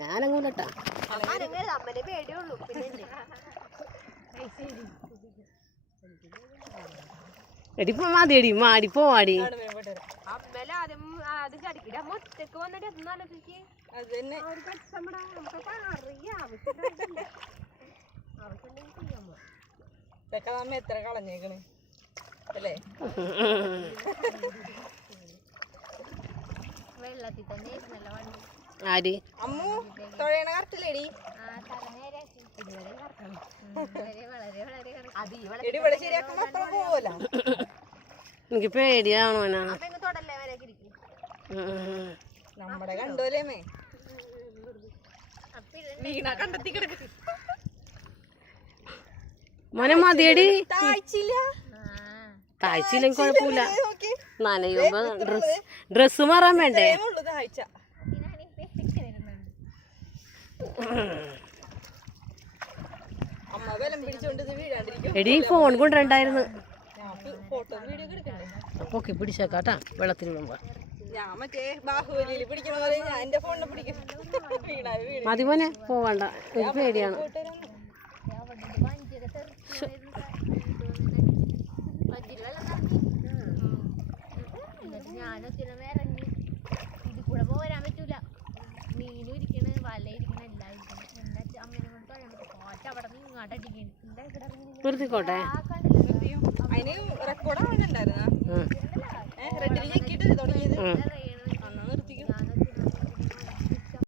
ഞാനങ്ങൂലട്ടാ അമ്മനെ പേടിയുള്ളൂ. എടിപ്പോ മതിയടി മാടി പോവാടി. അമ്മല ആദ്യം അത് ചടിക്കില്ല. അമ്മ ഒറ്റക്ക് വന്നിട്ട് എന്നാലോചിക്ക് അറിയാം എത്ര കളഞ്ഞേക്കണ് അല്ലേ? വെള്ളത്തിൽ തന്നെ നല്ല വണ്ടി. ആര് അമ്മു തൊഴയണ കറക്റ്റില്ലേടി? ഇവിടെ ശരിയാക്കുമ്പോ അത്ര പോവല്ല. എനിക്ക് പേടിയാണോ നമ്മടെ കണ്ടോലേമേ വീണ കണ്ടെത്തി കിടക്ക്. മോനെ മതിയടി. താഴ്ചയില്ലെങ്കിൽ കുഴപ്പമില്ല. നനയുമ്പോ ഡ്രസ് മാറാൻ വേണ്ടേ? താഴ്ച അമ്മ ബലം പിടിച്ചോണ്ട് വീഴാണ്ടിരിക്കും. എടി ഫോൺ കൊണ്ടുണ്ടായിരുന്നു. ഫോട്ടോ വീഡിയോ എടുക്കണ്ടേ? പൊക്കി പിടിച്ചേക്കാട്ടാ വെള്ളത്തിൽ വീഴുമ്പോ. ഞാൻ മറ്റേ ബാഹുബലിയിൽ പിടിക്കണ പോലെ ഞാൻ എന്റെ ഫോണിനെ പിടിക്കും. മതി മോനെ പോവണ്ട, എനിക്ക് പേടിയാണ്. ഞാനൊത്തിനും ഇറങ്ങി ഇതിൽ കൂടെ പോരാൻ പറ്റൂല. മീനും ഇരിക്കണ വല ഇരിക്കണ എല്ലാം ഇരിക്കണം. എന്റെ അമ്മനെ കൊണ്ട് പറയാൻ പറ്റും. കോട്ട അവിടെ നിന്ന് ഇങ്ങോട്ട് അടിക്കണം. നിർത്തിക്കോട്ടെ. അതിന് റെക്കോർഡ് ആവുന്നുണ്ടായിരുന്ന റെഡിൽ ഞെക്കിട്ട് തുടങ്ങിയത്.